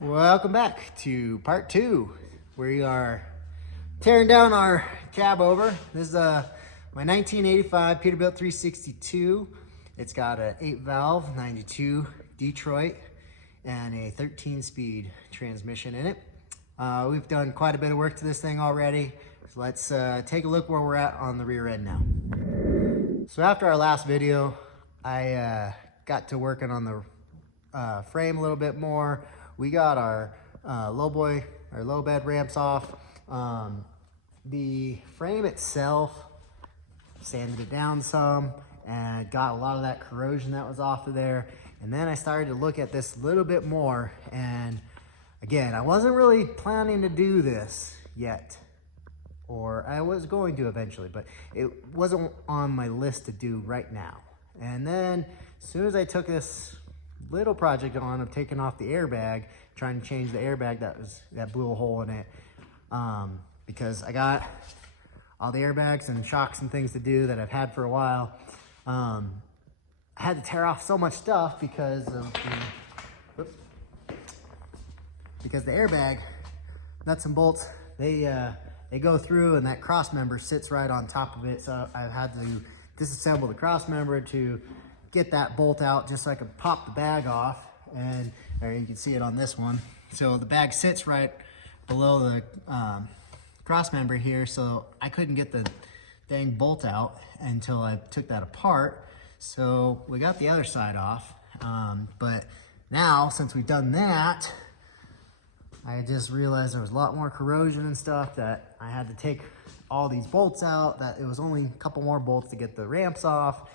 Welcome back to part two. We are tearing down our Cabover. This is my 1985 Peterbilt 362. It's got an 8-valve 92 Detroit and a 13-speed transmission in it. We've done quite a bit of work to this thing already. So let's take a look where we're at on the rear end now. So after our last video, I got to working on the frame a little bit more. We got our low bed ramps off. The frame itself, sanded it down some and got a lot of that corrosion that was off of there. And then I started to look at this a little bit more. And again, I wasn't really planning to do this yet, or I was going to eventually, but it wasn't on my list to do right now. And then as soon as I took this little project on of taking off the airbag, trying to change the airbag that blew a hole in it, because I got all the airbags and shocks and things to do that I've had for a while. I had to tear off so much stuff because of the airbag nuts and bolts, they go through, and that cross member sits right on top of it. So I had to disassemble the cross member to get that bolt out just so I could pop the bag off. And there, you can see it on this one. So the bag sits right below the cross member here, so I couldn't get the dang bolt out until I took that apart. So we got the other side off, but now since we've done that, I just realized there was a lot more corrosion and stuff that I had to take all these bolts out, that it was only a couple more bolts to get the ramps off,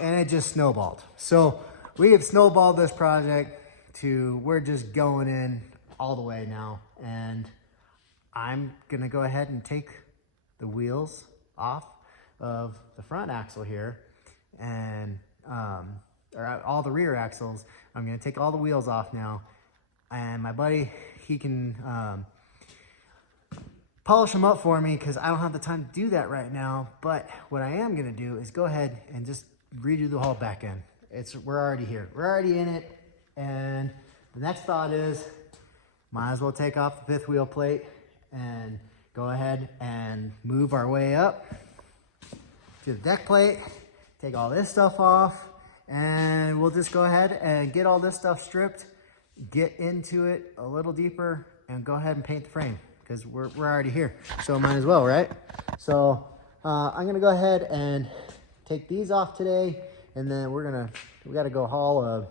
and it just snowballed. So we have snowballed this project to, we're just going in all the way now. And I'm gonna go ahead and take the wheels off of the front axle here, and or all the rear axles. I'm gonna take all the wheels off now, and my buddy, he can polish them up for me because I don't have the time to do that right now. But what I am gonna do is go ahead and just redo the whole back end. We're already here, we're already in it. And the next thought is, might as well take off the fifth wheel plate and go ahead and move our way up to the deck plate, take all this stuff off, and we'll just go ahead and get all this stuff stripped, get into it a little deeper, and go ahead and paint the frame because we're already here. So might as well, right? So I'm gonna go ahead and take these off today, and then we gotta go haul a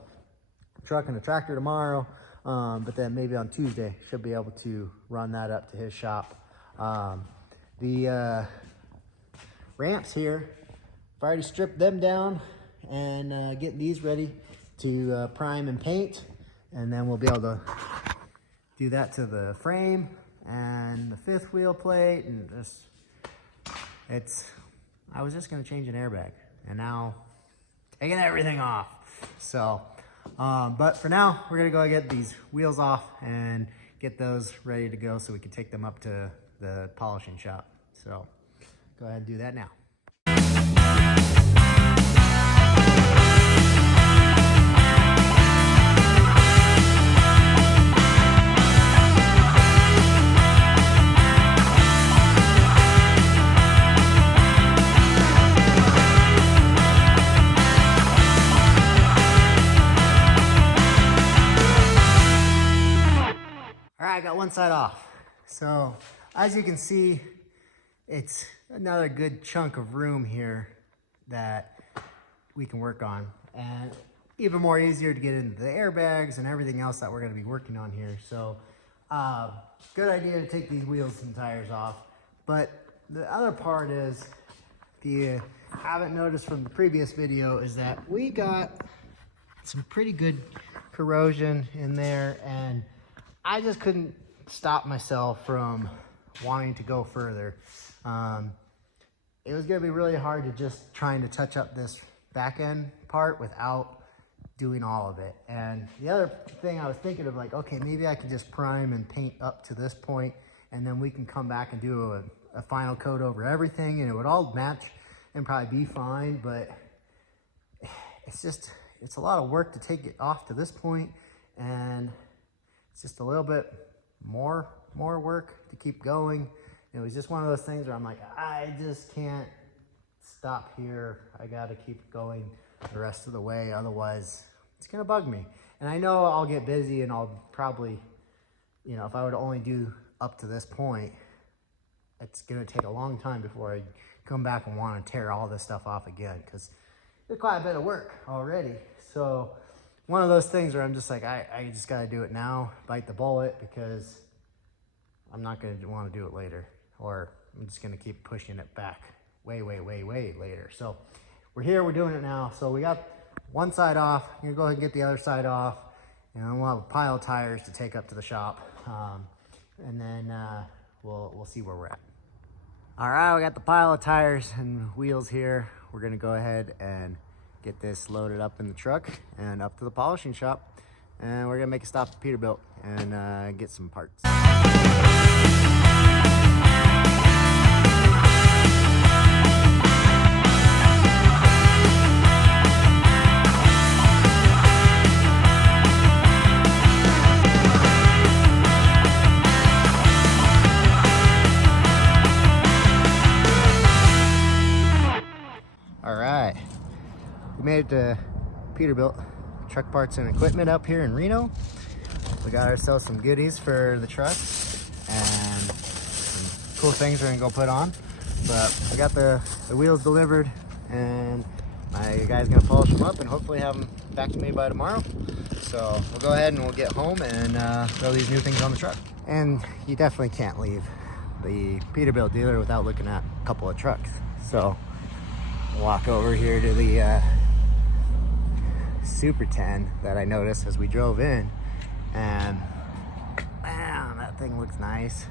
truck and a tractor tomorrow. But then maybe on Tuesday, should be able to run that up to his shop. The ramps here, I've already stripped them down and getting these ready to prime and paint. And then we'll be able to do that to the frame and the fifth wheel plate. And I was just gonna change an airbag, and now taking everything off. So, but for now, we're gonna go get these wheels off and get those ready to go so we can take them up to the polishing shop. So go ahead and do that now. I got one side off. So as you can see, it's another good chunk of room here that we can work on, and even more easier to get into the airbags and everything else that we're going to be working on here. So good idea to take these wheels and tires off. But the other part is, if you haven't noticed from the previous video, is that we got some pretty good corrosion in there, and I just couldn't stop myself from wanting to go further. It was gonna be really hard to just trying to touch up this back end part without doing all of it. And the other thing I was thinking of, like, okay, maybe I could just prime and paint up to this point, and then we can come back and do a final coat over everything, and it would all match and probably be fine. But it's a lot of work to take it off to this point, and it's just a little bit more work to keep going. It was just one of those things where I'm like, I just can't stop here. I gotta keep going the rest of the way, otherwise it's gonna bug me. And I know I'll get busy and I'll probably, you know, if I would only do up to this point, it's gonna take a long time before I come back and want to tear all this stuff off again, because it's quite a bit of work already. So one of those things where I'm just like, I just gotta do it now, bite the bullet, because I'm not gonna want to do it later, or I'm just gonna keep pushing it back way later. So we're here, we're doing it now. So we got one side off. I'm gonna go ahead and get the other side off, and then we'll have a pile of tires to take up to the shop, and then we'll see where we're at. All right, we got the pile of tires and wheels here. We're gonna go ahead and get this loaded up in the truck and up to the polishing shop, and we're gonna make a stop at Peterbilt and get some parts. All right, we made it to Peterbilt Truck Parts and Equipment up here in Reno. We got ourselves some goodies for the truck and some cool things we're gonna go put on. But we got the wheels delivered, and my guy's gonna polish them up and hopefully have them back to me by tomorrow. So we'll go ahead and we'll get home and throw these new things on the truck. And you definitely can't leave the Peterbilt dealer without looking at a couple of trucks. So walk over here to the Super 10 that I noticed as we drove in, and man, that thing looks nice.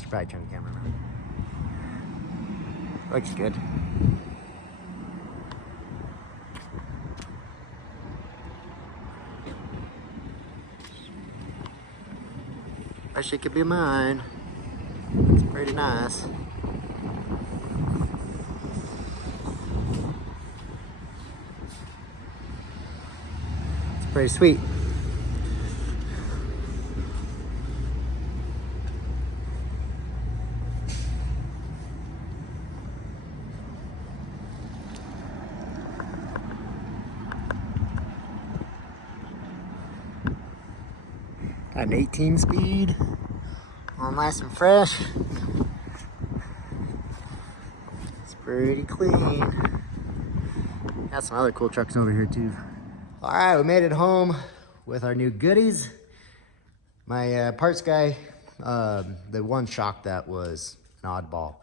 Should probably turn the camera around. Looks good. Wish it could be mine. It's pretty nice. Pretty sweet. Got an 18 speed, all nice and fresh. It's pretty clean. Got some other cool trucks over here too. All right, we made it home with our new goodies. My parts guy, the one shock that was an oddball.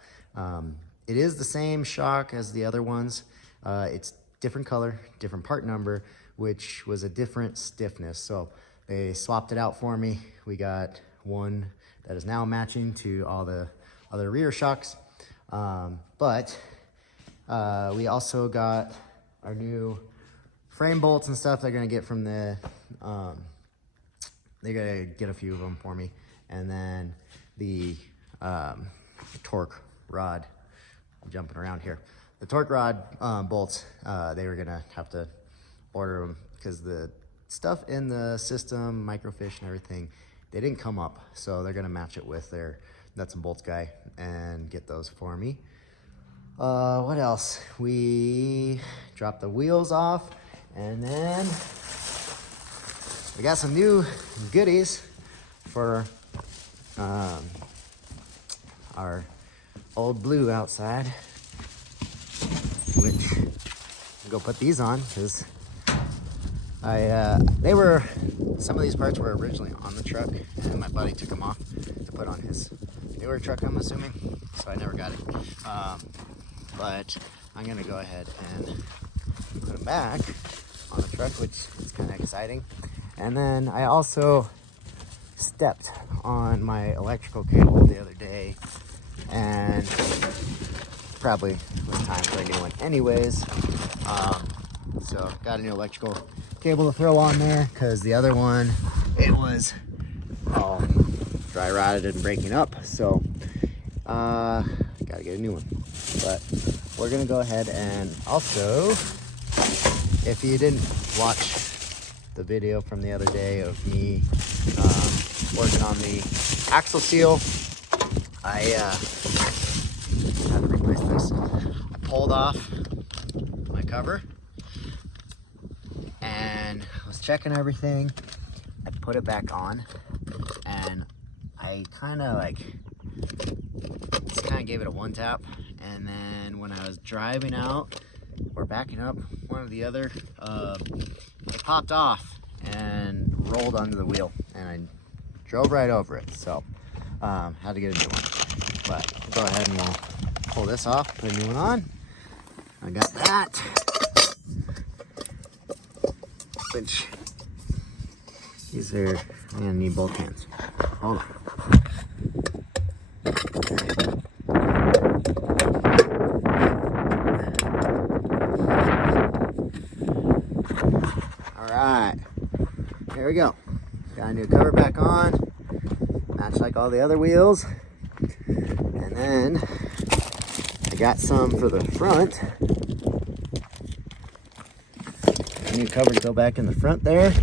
It is the same shock as the other ones. It's different color, different part number, which was a different stiffness. So they swapped it out for me. We got one that is now matching to all the other rear shocks. But we also got our new frame bolts and stuff they're gonna get from the, they're gonna get a few of them for me. And then the torque rod, I'm jumping around here. The torque rod bolts, they were gonna have to order them because the stuff in the system, microfiche and everything, they didn't come up. So they're gonna match it with their nuts and bolts guy and get those for me. What else? We dropped the wheels off. And then we got some new goodies for our old blue outside, which I'll go put these on because some of these parts were originally on the truck and my buddy took them off to put on his newer truck, I'm assuming, so I never got it. But I'm gonna go ahead and put them back on the truck, which is kind of exciting. And then I also stepped on my electrical cable the other day, and probably was time for a new one anyways. So got a new electrical cable to throw on there because the other one, it was all dry rotted and breaking up. So gotta get a new one. But we're gonna go ahead and also, if you didn't watch the video from the other day of me working on the axle seal. I had to replace this. I pulled off my cover and was checking everything. I put it back on and I kind of gave it a one tap, and then when I was driving out or backing up one or the other, it popped off and rolled under the wheel, and I drove right over it. So had to get a new one, but I'll go ahead and we'll pull this off, put a new one on. I got that, which these are, I'm gonna need both hands. Hold on. Alright, here we go. Got a new cover back on, match like all the other wheels. And then I got some for the front. The new covers go back in the front there.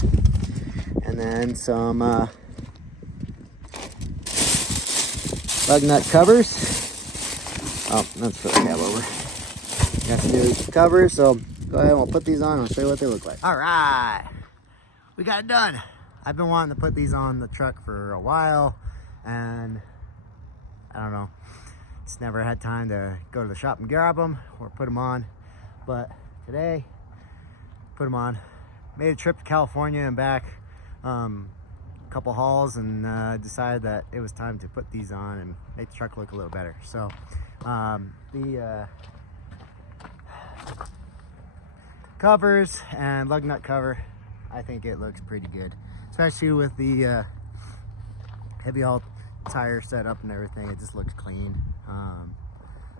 And then some lug nut covers. Oh, that's for the Cabover. Got some new covers, so go ahead and we'll put these on and I'll show you what they look like. All right, we got it done. I've been wanting to put these on the truck for a while, and I don't know, just never had time to go to the shop and grab them or put them on. But today, put them on. Made a trip to California and back, a couple hauls, and decided that it was time to put these on and make the truck look a little better. So the covers and lug nut cover, I think it looks pretty good, especially with the heavy haul tire setup and everything. It just looks clean. I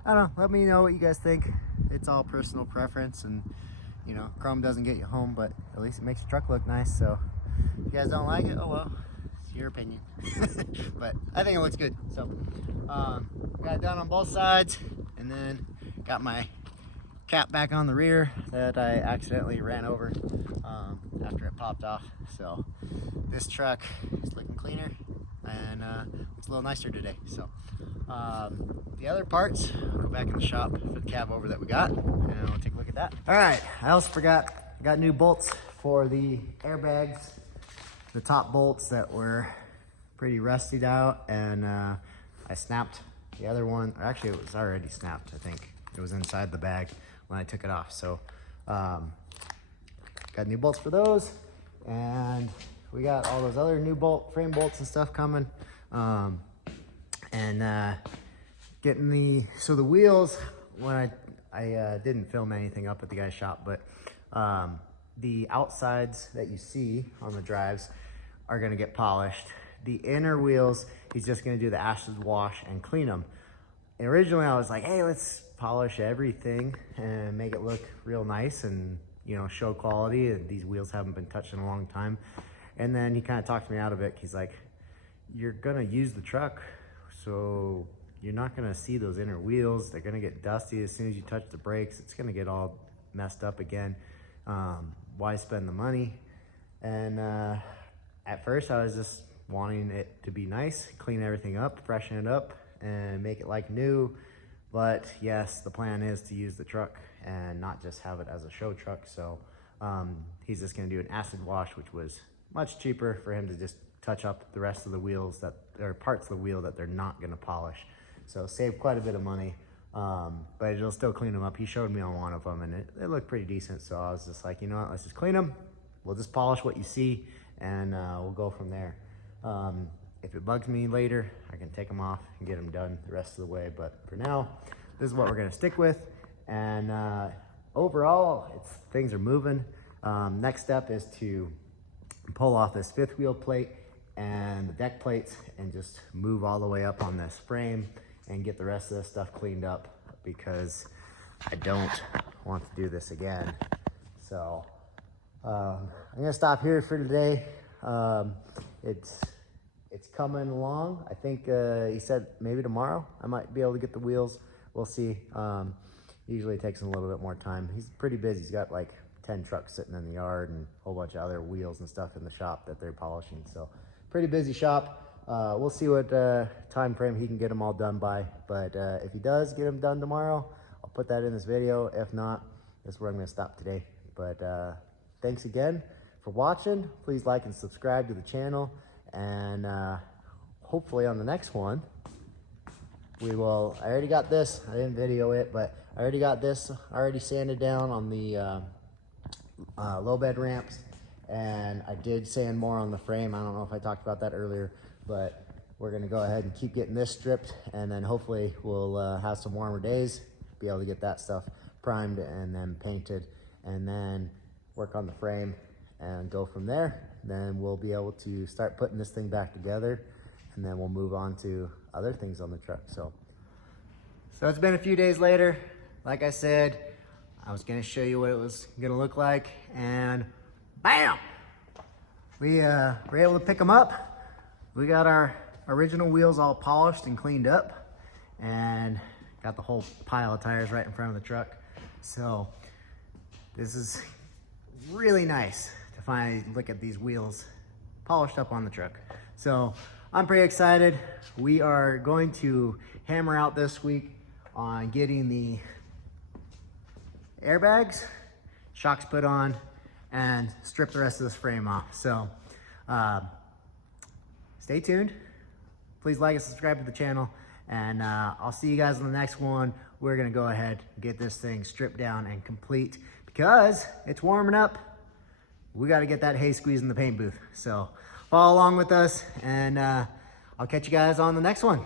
don't know, let me know what you guys think. It's all personal preference, and you know, chrome doesn't get you home, but at least it makes the truck look nice. So if you guys don't like it, oh well, it's your opinion. But I think it looks good. So got it done on both sides, and then got my cap back on the rear that I accidentally ran over after it popped off. So this truck is looking cleaner and it's a little nicer today. So the other parts, I'll go back in the shop for the Cabover that we got, and we'll take a look at that. All right, I also forgot, I got new bolts for the airbags, the top bolts that were pretty rusted out, and I snapped the other one. Actually, it was already snapped, I think. It was inside the bag when I took it off. So got new bolts for those, and we got all those other new frame bolts and stuff coming. Getting the wheels, when I didn't film anything up at the guy's shop, but the outsides that you see on the drives are gonna get polished. The inner wheels, he's just gonna do the acid wash and clean them. And originally I was like, hey, let's polish everything and make it look real nice and, you know, show quality, and these wheels haven't been touched in a long time. And then he kind of talked me out of it. He's like, you're gonna use the truck, so you're not gonna see those inner wheels. They're gonna get dusty as soon as you touch the brakes. It's gonna get all messed up again. Why spend the money? And at first I was just wanting it to be nice, clean everything up, freshen it up, and make it like new. But yes, the plan is to use the truck and not just have it as a show truck. So he's just gonna do an acid wash, which was much cheaper for him to just touch up the rest of the wheels that are parts of the wheel that they're not gonna polish. So save quite a bit of money, but it'll still clean them up. He showed me on one of them, and it looked pretty decent. So I was just like, you know what, let's just clean them. We'll just polish what you see, and we'll go from there. If it bugs me later, I can take them off and get them done the rest of the way. But for now, this is what we're gonna stick with. And overall, things are moving. Next step is to pull off this fifth wheel plate and the deck plates and just move all the way up on this frame and get the rest of this stuff cleaned up, because I don't want to do this again. So I'm gonna stop here for today. It's coming along. I think he said maybe tomorrow I might be able to get the wheels. We'll see. Usually it takes him a little bit more time. He's pretty busy. He's got like 10 trucks sitting in the yard and a whole bunch of other wheels and stuff in the shop that they're polishing. So pretty busy shop. We'll see what time frame he can get them all done by. But if he does get them done tomorrow, I'll put that in this video. If not, that's where I'm going to stop today. But thanks again for watching. Please like and subscribe to the channel. And hopefully on the next one, I already got this. I didn't video it, but I already got this already sanded down on the low bed ramps. And I did sand more on the frame. I don't know if I talked about that earlier, but we're gonna go ahead and keep getting this stripped, and then hopefully we'll have some warmer days, be able to get that stuff primed and then painted, and then work on the frame and go from there. Then we'll be able to start putting this thing back together, and then we'll move on to other things on the truck. So it's been a few days later. Like I said, I was gonna show you what it was gonna look like, and bam! We were able to pick them up. We got our original wheels all polished and cleaned up, and got the whole pile of tires right in front of the truck. So this is really nice to finally look at these wheels polished up on the truck. So I'm pretty excited. We are going to hammer out this week on getting the airbags, shocks put on, and strip the rest of this frame off. So stay tuned. Please like and subscribe to the channel, and I'll see you guys on the next one. We're gonna go ahead and get this thing stripped down and complete because it's warming up. We got to get that hay squeeze in the paint booth. So follow along with us, and I'll catch you guys on the next one.